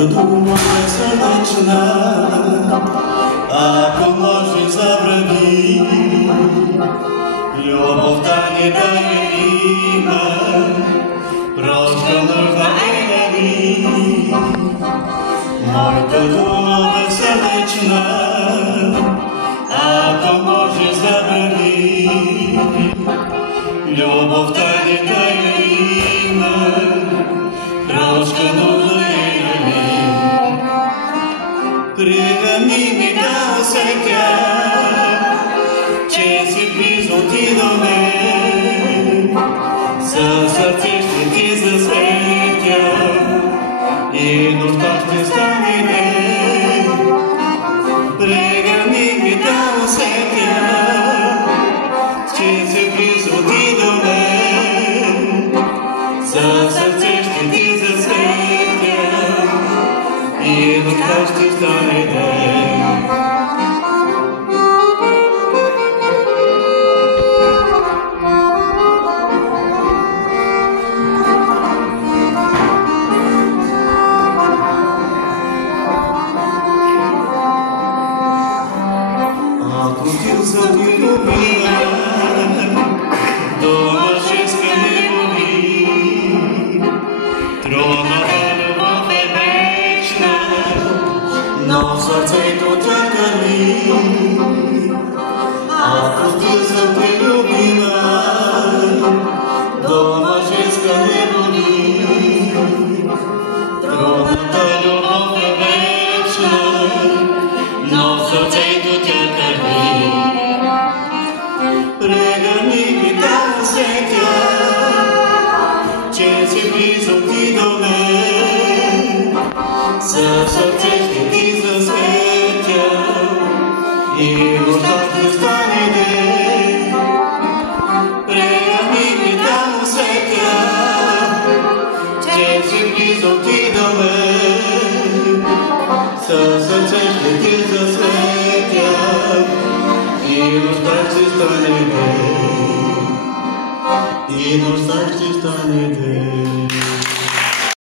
Моята дума е сърдечна, ако може забрани, любовта ни да е име, просто нужда е ни. Моята дума е сърдечна, ако може забрани, любовта ни да е име, просто нужда е ни. Прегърни ми да усетя, че си близо ти до мен. Със сърце ще ти засветя и нощта ще стане ден. Прегърни ми да усетя, че си близо ти до мен. Със сърце ще ти засветя и нощта ще стане ден. Ако ти заби любила, дома женска не боли. Троната любов е вечна, но в сърцето тя гърми. Ако ти заби любила, дома женска не боли. Троната любов е вечна, но в сърцето тя гърми. Прегърни ми да усетя, че си близо ти до мен. Със сърце ще ти засветя и нощта ще стане ден. Прегърни ми да усетя, че си близо ти до мен. Със сърце ще ти засветя и нощта ще стане ден. И нощта ще стане ден.